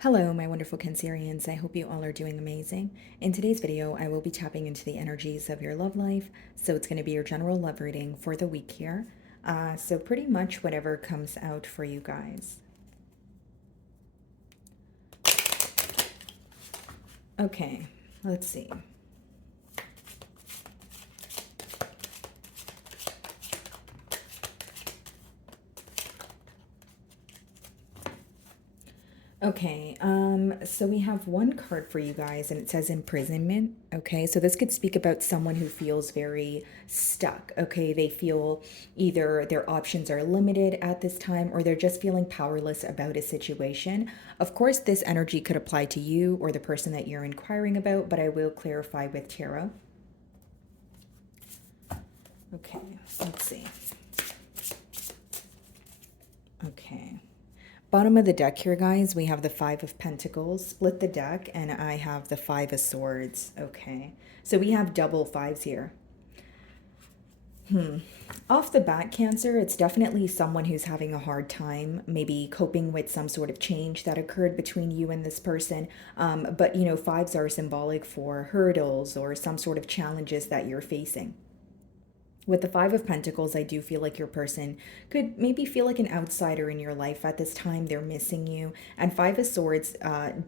Hello, my wonderful Cancerians. I hope you all are doing amazing. In today's video, I will be tapping into the energies of your love life. So it's going to be your general love reading for the week here. So pretty much whatever comes out for you guys. Okay, let's see. Okay, so we have one card for you guys and it says imprisonment. Okay, so this could speak about someone who feels very stuck. Okay, they feel either their options are limited at this time or they're just feeling powerless about a situation. Of course, this energy could apply to you or the person that you're inquiring about, but I will clarify with tarot. Okay, let's see. Okay. Bottom of the deck here, guys, we have the Five of Pentacles. Split the deck, and I have the Five of Swords. Okay, so we have double fives here. Off the bat, Cancer, it's definitely someone who's having a hard time, maybe coping with some sort of change that occurred between you and this person. But, you know, fives are symbolic for hurdles or some sort of challenges that you're facing. With the Five of Pentacles, I do feel like your person could maybe feel like an outsider in your life at this time. They're missing you. And Five of Swords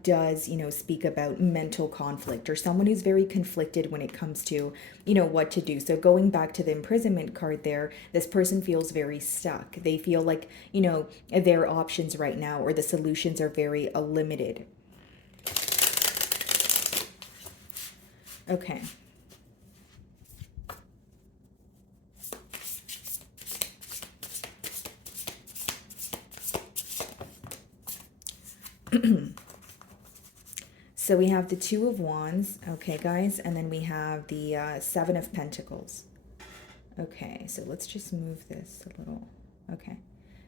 does, you know, speak about mental conflict or someone who's very conflicted when it comes to, you know, what to do. So going back to the imprisonment card there, this person feels very stuck. They feel like, you know, their options right now or the solutions are very limited. Okay. So we have the Two of Wands, okay, guys, and then we have the Seven of Pentacles. Okay, so let's just move this a little. Okay,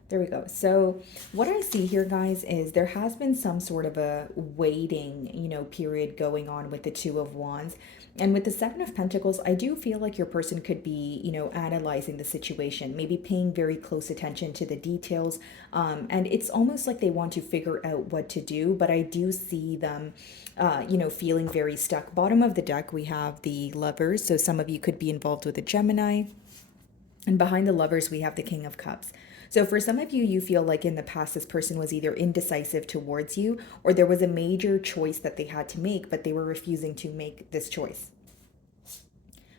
there we go. So what I see here, guys, is there has been some sort of a waiting, you know, period going on with the Two of Wands. And with the Seven of Pentacles, I do feel like your person could be, you know, analyzing the situation, maybe paying very close attention to the details. And it's almost like they want to figure out what to do, but I do see them, you know, feeling very stuck. Bottom of the deck, we have the Lovers. So some of you could be involved with a Gemini. And behind the Lovers, we have the King of Cups. So for some of you, you feel like in the past, this person was either indecisive towards you or there was a major choice that they had to make, but they were refusing to make this choice.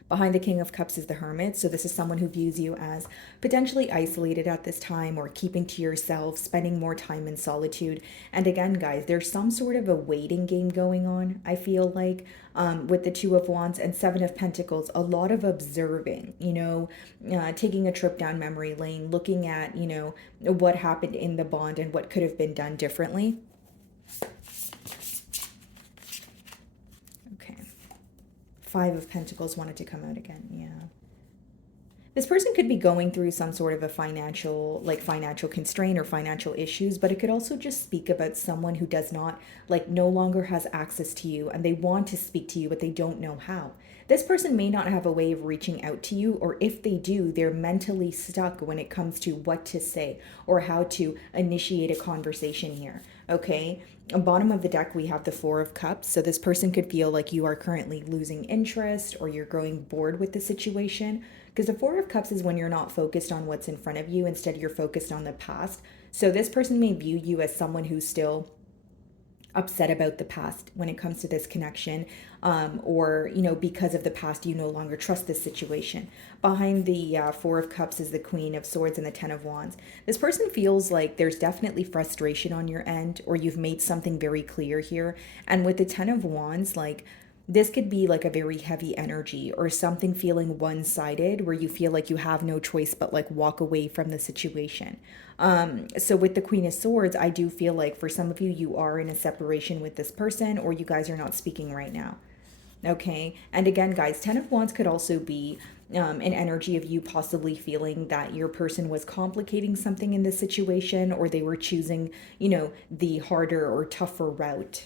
Behind the King of Cups is the Hermit. So this is someone who views you as potentially isolated at this time or keeping to yourself, spending more time in solitude. And again, guys, there's some sort of a waiting game going on, I feel like, with the Two of Wands and Seven of Pentacles, a lot of observing, you know, taking a trip down memory lane, looking at, you know, what happened in the bond and what could have been done differently. Okay. Five of Pentacles wanted to come out again. Yeah. This person could be going through some sort of a financial constraint or financial issues, but it could also just speak about someone who does not, like, no longer has access to you and they want to speak to you, but they don't know how. This person may not have a way of reaching out to you, or if they do, they're mentally stuck when it comes to what to say or how to initiate a conversation here. Okay. Bottom of the deck, we have the Four of Cups. So this person could feel like you are currently losing interest or you're growing bored with the situation. Because the Four of Cups is when you're not focused on what's in front of you. Instead, you're focused on the past. So this person may view you as someone who's still upset about the past when it comes to this connection, or, you know, because of the past you no longer trust this situation. Behind the Four of Cups is the Queen of Swords and the Ten of Wands. This person feels like there's definitely frustration on your end, or you've made something very clear here. And with the Ten of Wands, like, this could be like a very heavy energy or something feeling one-sided where you feel like you have no choice but like walk away from the situation. So with the Queen of Swords, I do feel like for some of you, you are in a separation with this person or you guys are not speaking right now. Okay. And again, guys, Ten of Wands could also be an energy of you possibly feeling that your person was complicating something in this situation or they were choosing, you know, the harder or tougher route.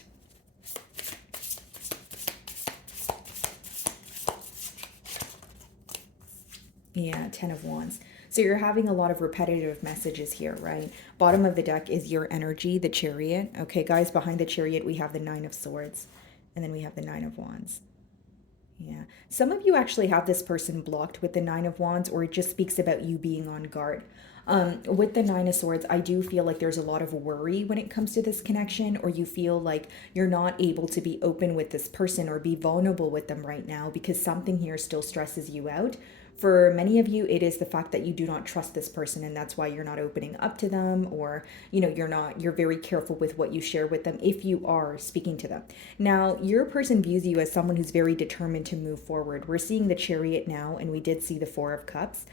Yeah, Ten of Wands. So you're having a lot of repetitive messages here, right? Bottom of the deck is your energy, the chariot. Okay, guys, behind the chariot, we have the Nine of Swords, and then we have the Nine of Wands. Yeah. Some of you actually have this person blocked with the Nine of Wands, or it just speaks about you being on guard. With the Nine of Swords, I do feel like there's a lot of worry when it comes to this connection, or you feel like you're not able to be open with this person or be vulnerable with them right now because something here still stresses you out. For many of you, it is the fact that you do not trust this person, and that's why you're not opening up to them, or you're very careful with what you share with them if you are speaking to them. Now, your person views you as someone who's very determined to move forward. We're seeing the Chariot now, and we did see the Four of Cups,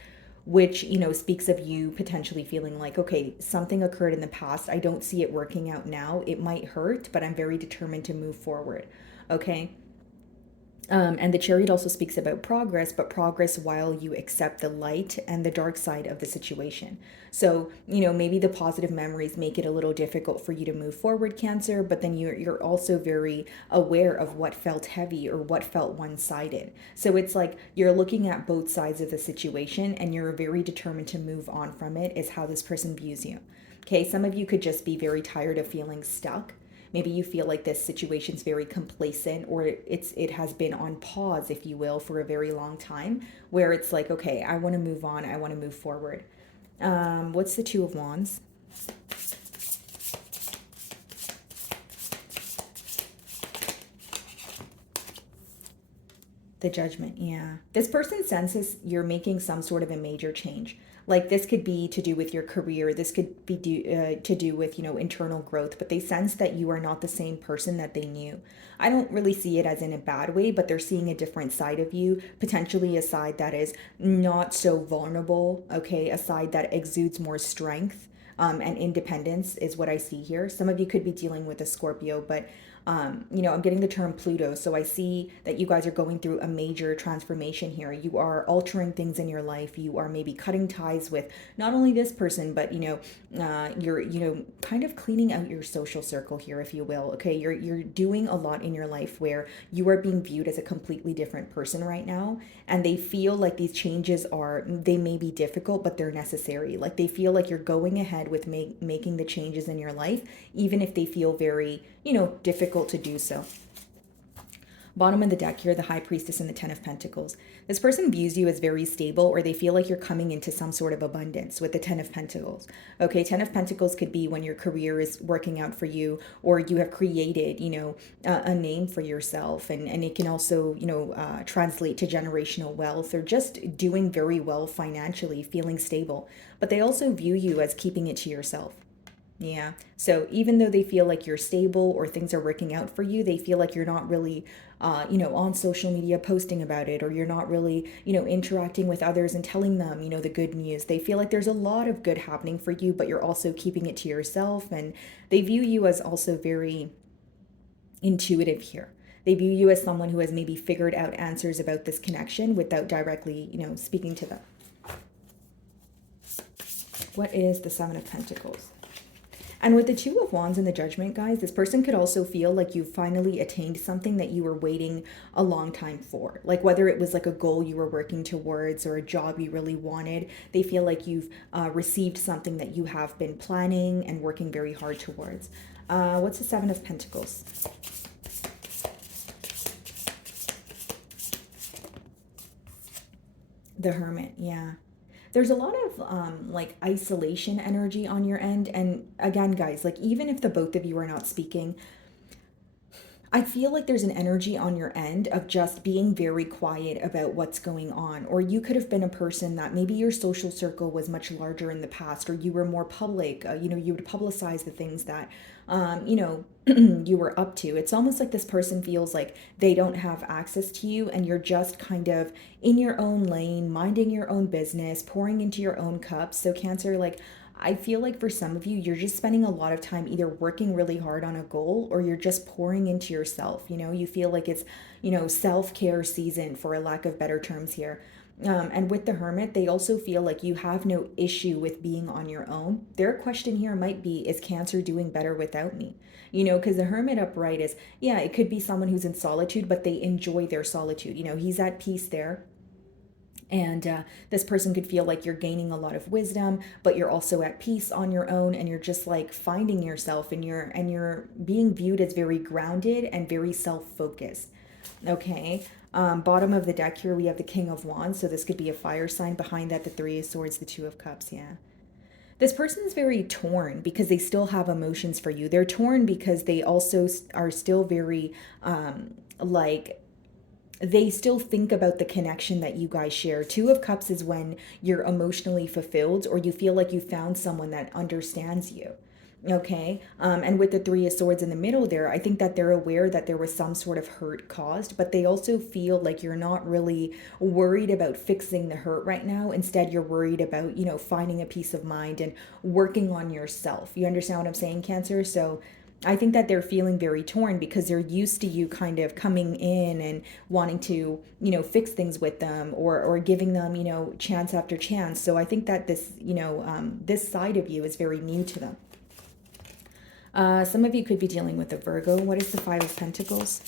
which speaks of you potentially feeling like, okay, something occurred in the past, I don't see it working out now, it might hurt, but I'm very determined to move forward. Okay. And the chariot also speaks about progress, but progress while you accept the light and the dark side of the situation. So, maybe the positive memories make it a little difficult for you to move forward, Cancer, but then you're also very aware of what felt heavy or what felt one-sided. So it's like you're looking at both sides of the situation and you're very determined to move on from it, is how this person views you. Okay, some of you could just be very tired of feeling stuck. Maybe you feel like this situation's very complacent, or it has been on pause, if you will, for a very long time, where it's like, okay, I want to move on, I want to move forward. What's the Two of Wands? The Judgment, yeah. This person senses you're making some sort of a major change. Like this could be to do with your career. This could be to do with, internal growth. But they sense that you are not the same person that they knew. I don't really see it as in a bad way, but they're seeing a different side of you, potentially a side that is not so vulnerable, okay? A side that exudes more strength. And independence is what I see here. Some of you could be dealing with a Scorpio, but I'm getting the term Pluto. So I see that you guys are going through a major transformation here. You are altering things in your life. You are maybe cutting ties with not only this person, but you're kind of cleaning out your social circle here, if you will. Okay, you're doing a lot in your life where you are being viewed as a completely different person right now, and they feel like these changes they may be difficult, but they're necessary. Like they feel like you're going ahead with making the changes in your life, even if they feel very difficult to do so. Bottom of the deck here, the High Priestess and the Ten of Pentacles. This person views you as very stable, or they feel like you're coming into some sort of abundance with the Ten of Pentacles. Okay, Ten of Pentacles could be when your career is working out for you, or you have created, a name for yourself. And it can also, translate to generational wealth, or just doing very well financially, feeling stable. But they also view you as keeping it to yourself. Yeah. So even though they feel like you're stable or things are working out for you, they feel like you're not really, on social media posting about it, or you're not really, interacting with others and telling them, the good news. They feel like there's a lot of good happening for you, but you're also keeping it to yourself. And they view you as also very intuitive here. They view you as someone who has maybe figured out answers about this connection without directly, speaking to them. What is the Seven of Pentacles? And with the Two of Wands and the Judgment, guys, this person could also feel like you've finally attained something that you were waiting a long time for. Like whether it was like a goal you were working towards or a job you really wanted, they feel like you've received something that you have been planning and working very hard towards. What's the Seven of Pentacles? The Hermit, yeah. There's a lot of like isolation energy on your end. And again, guys, like even if the both of you are not speaking, I feel like there's an energy on your end of just being very quiet about what's going on. Or you could have been a person that maybe your social circle was much larger in the past, or you were more public, you would publicize the things that, you were up to. It's almost like this person feels like they don't have access to you, and you're just kind of in your own lane, minding your own business, pouring into your own cup. So Cancer, like, I feel like for some of you, you're just spending a lot of time either working really hard on a goal, or you're just pouring into yourself. You feel like it's, self-care season, for a lack of better terms here. And with the Hermit, they also feel like you have no issue with being on your own. Their question here might be, is Cancer doing better without me? Because the Hermit upright is, yeah, it could be someone who's in solitude, but they enjoy their solitude. He's at peace there. And this person could feel like you're gaining a lot of wisdom, but you're also at peace on your own, and you're just like finding yourself, and you're being viewed as very grounded and very self-focused. Okay. Bottom of the deck here, we have the King of Wands. So this could be a fire sign. Behind that, the Three of Swords, the Two of Cups. Yeah. This person is very torn because they still have emotions for you. They're torn because they also are still very, like, they still think about the connection that you guys share. Two of Cups is when you're emotionally fulfilled or you feel like you found someone that understands you. Okay. And with the Three of Swords in the middle there, I think that they're aware that there was some sort of hurt caused, but they also feel like you're not really worried about fixing the hurt right now. Instead, you're worried about, finding a peace of mind and working on yourself. You understand what I'm saying, Cancer? So I think that they're feeling very torn because they're used to you kind of coming in and wanting to, fix things with them, or giving them, chance after chance. So I think that this, this side of you is very new to them. Some of you could be dealing with a Virgo. What is the Five of Pentacles?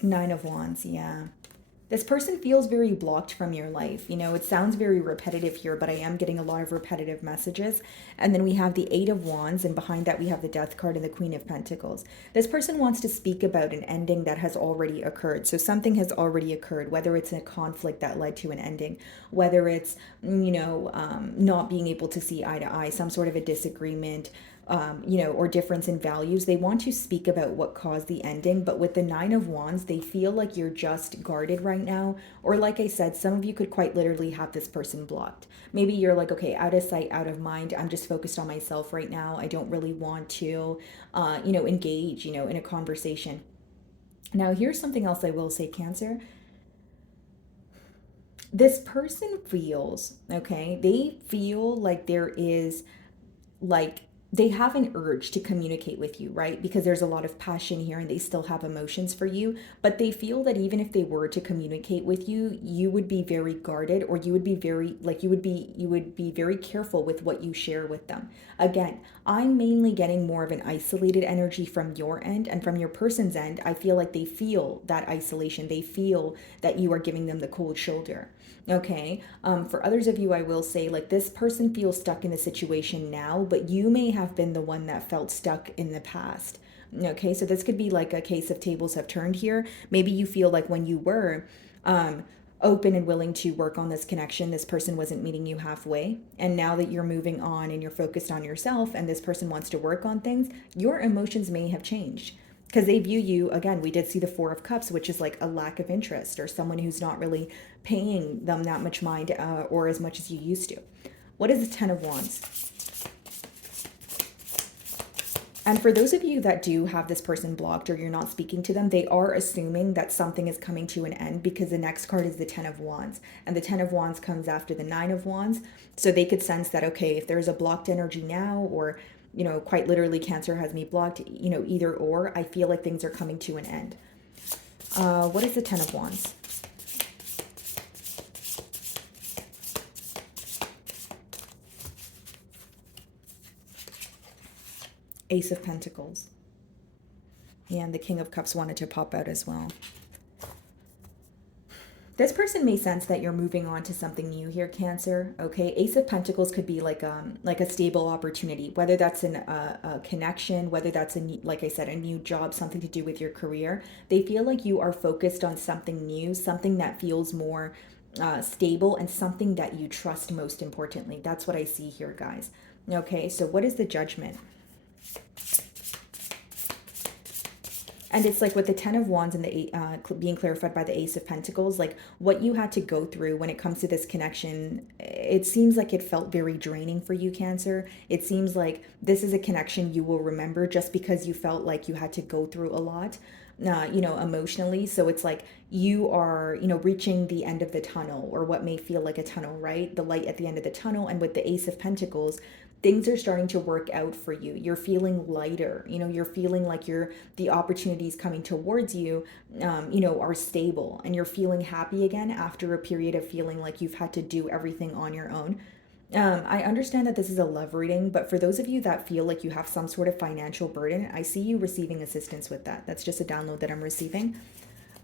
Nine of Wands, yeah. This person feels very blocked from your life. It sounds very repetitive here, but I am getting a lot of repetitive messages. And then we have the Eight of Wands, and behind that we have the Death card and the Queen of Pentacles. This person wants to speak about an ending that has already occurred. So something has already occurred, whether it's a conflict that led to an ending, whether it's, not being able to see eye to eye, some sort of a disagreement, or difference in values. They want to speak about what caused the ending, but with the Nine of Wands, they feel like you're just guarded right now. Or, like I said, some of you could quite literally have this person blocked. Maybe you're like, okay, out of sight, out of mind. I'm just focused on myself right now. I don't really want to, engage, in a conversation. Now, here's something else I will say, Cancer. This person feels, okay, they feel like there is, like, they have an urge to communicate with you, right? Because there's a lot of passion here and they still have emotions for you, but they feel that even if they were to communicate with you, you would be very guarded, or you would be very, like, you would be very careful with what you share with them. Again, I'm mainly getting more of an isolated energy from your end, and from your person's end, I feel like they feel that isolation. They feel that you are giving them the cold shoulder. Okay. For others of you, I will say, like, this person feels stuck in the situation now, but you may have been the one that felt stuck in the past. Okay. So this could be like a case of tables have turned here. Maybe you feel like when you were, open and willing to work on this connection, this person wasn't meeting you halfway. And now that you're moving on and you're focused on yourself and this person wants to work on things, your emotions may have changed because they view you, again, we did see the Four of Cups, which is like a lack of interest, or someone who's not really paying them that much mind, or as much as you used to. What is the Ten of Wands? And for those of you that do have this person blocked or you're not speaking to them, they are assuming that something is coming to an end, because the next card is the Ten of Wands. And the Ten of Wands comes after the Nine of Wands. So they could sense that, okay, if there's a blocked energy now, or, quite literally, Cancer has me blocked, either or, I feel like things are coming to an end. What is the Ten of Wands? Ace of Pentacles. And the King of Cups wanted to pop out as well. This person may sense that you're moving on to something new here, Cancer. Okay, Ace of Pentacles could be like a stable opportunity, whether that's a connection, whether that's like I said, a new job, something to do with your career. They feel like you are focused on something new, something that feels more stable, and something that you trust, most importantly. That's what I see here, guys. Okay, so what is the Judgment? And it's like with the Ten of Wands and the being clarified by the Ace of Pentacles, like what you had to go through when it comes to this connection, it seems like it felt very draining for you, Cancer. It seems like this is a connection you will remember just because you felt like you had to go through a lot, emotionally. So it's like you are, reaching the end of the tunnel, or what may feel like a tunnel, right? The light at the end of the tunnel. And with the Ace of Pentacles, things are starting to work out for you. You're feeling lighter. You're feeling like the opportunities coming towards you, are stable, and you're feeling happy again after a period of feeling like you've had to do everything on your own. I understand that this is a love reading, but for those of you that feel like you have some sort of financial burden, I see you receiving assistance with that. That's just a download that I'm receiving.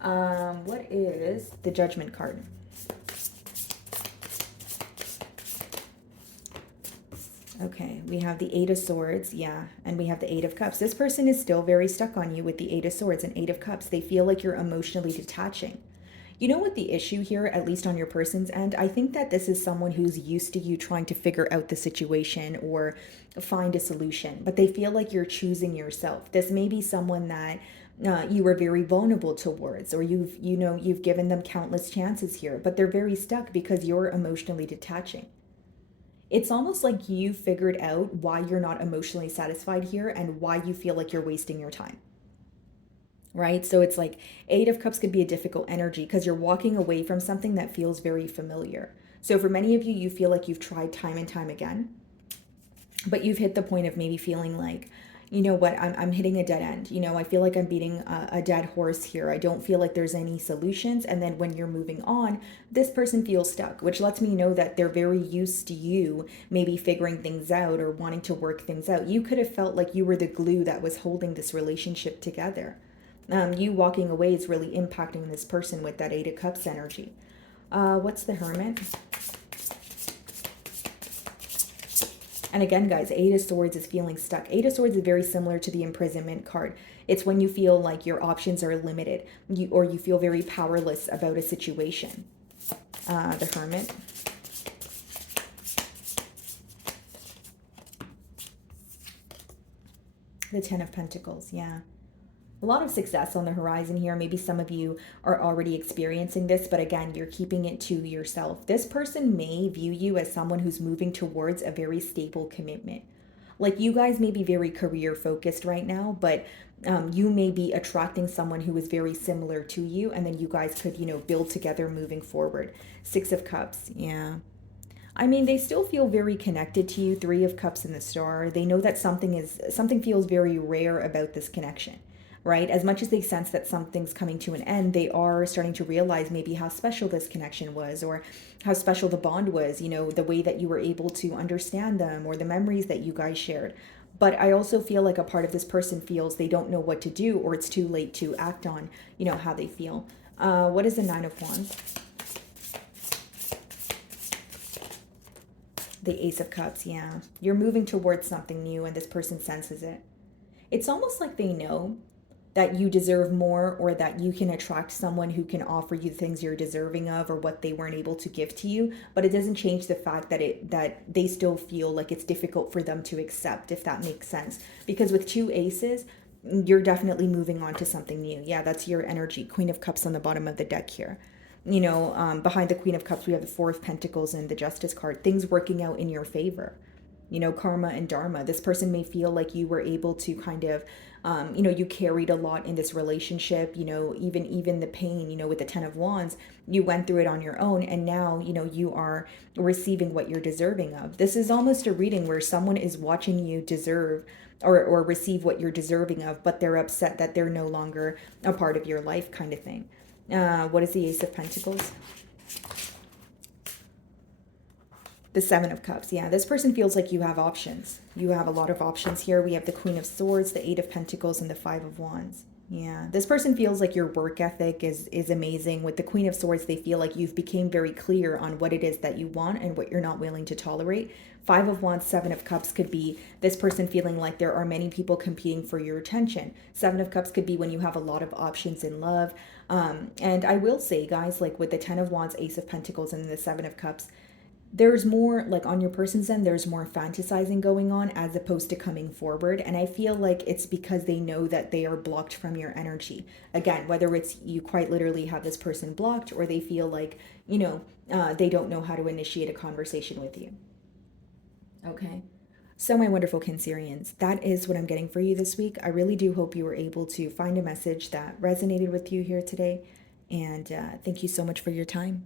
What is the Judgment card? Okay, we have the Eight of Swords, yeah, and we have the Eight of Cups. This person is still very stuck on you with the Eight of Swords and Eight of Cups. They feel like you're emotionally detaching. You know what the issue here, at least on your person's end? I think that this is someone who's used to you trying to figure out the situation or find a solution, but they feel like you're choosing yourself. This may be someone that you were very vulnerable towards, or you've given them countless chances here, but they're very stuck because you're emotionally detaching. It's almost like you figured out why you're not emotionally satisfied here and why you feel like you're wasting your time. Right? So it's like Eight of Cups could be a difficult energy because you're walking away from something that feels very familiar. So for many of you, you feel like you've tried time and time again, but you've hit the point of maybe feeling like, you know what, I'm hitting a dead end. I feel like I'm beating a dead horse here. I don't feel like there's any solutions. And then when you're moving on, this person feels stuck, which lets me know that they're very used to you maybe figuring things out or wanting to work things out. You could have felt like you were the glue that was holding this relationship together. You walking away is really impacting this person with that Eight of Cups energy. What's the Hermit? And again, guys, Eight of Swords is feeling stuck. Eight of Swords is very similar to the Imprisonment card. It's when you feel like your options are limited, or you feel very powerless about a situation. The Hermit. The Ten of Pentacles, yeah. A lot of success on the horizon here. Maybe some of you are already experiencing this, but again, you're keeping it to yourself. This person may view you as someone who's moving towards a very stable commitment. Like, you guys may be very career focused right now, but you may be attracting someone who is very similar to you, and then you guys could, build together moving forward. Six of Cups, yeah. I mean, they still feel very connected to you. Three of Cups in the Star. They know that something feels very rare about this connection, right? As much as they sense that something's coming to an end, they are starting to realize maybe how special this connection was, or how special the bond was, the way that you were able to understand them, or the memories that you guys shared. But I also feel like a part of this person feels they don't know what to do, or it's too late to act on, how they feel. What is the Nine of Wands? The Ace of Cups, yeah. You're moving towards something new and this person senses it. It's almost like they know that you deserve more, or that you can attract someone who can offer you things you're deserving of, or what they weren't able to give to you, but it doesn't change the fact that they still feel like it's difficult for them to accept, if that makes sense. Because with two aces, you're definitely moving on to something new. Yeah, that's your energy. Queen of Cups on the bottom of the deck here. Behind the Queen of Cups, we have the Four of Pentacles and the Justice card. Things working out in your favor. Karma and dharma. This person may feel like you were able to kind of, you carried a lot in this relationship. Even the pain. With the Ten of Wands, you went through it on your own, and now you are receiving what you're deserving of. This is almost a reading where someone is watching you deserve, or receive what you're deserving of, but they're upset that they're no longer a part of your life, kind of thing. What is the Ace of Pentacles? The Seven of Cups. Yeah, this person feels like you have options. You have a lot of options here. We have the Queen of Swords, the Eight of Pentacles, and the Five of Wands. Yeah, this person feels like your work ethic is amazing. With the Queen of Swords, they feel like you've became very clear on what it is that you want and what you're not willing to tolerate. Five of Wands, Seven of Cups could be this person feeling like there are many people competing for your attention. Seven of Cups could be when you have a lot of options in love. And I will say, guys, like with the Ten of Wands, Ace of Pentacles, and the Seven of Cups, there's more, like on your person's end, there's more fantasizing going on as opposed to coming forward. And I feel like it's because they know that they are blocked from your energy. Again, whether it's you quite literally have this person blocked, or they feel like, they don't know how to initiate a conversation with you. Okay. So, my wonderful Cancerians, that is what I'm getting for you this week. I really do hope you were able to find a message that resonated with you here today. And thank you so much for your time.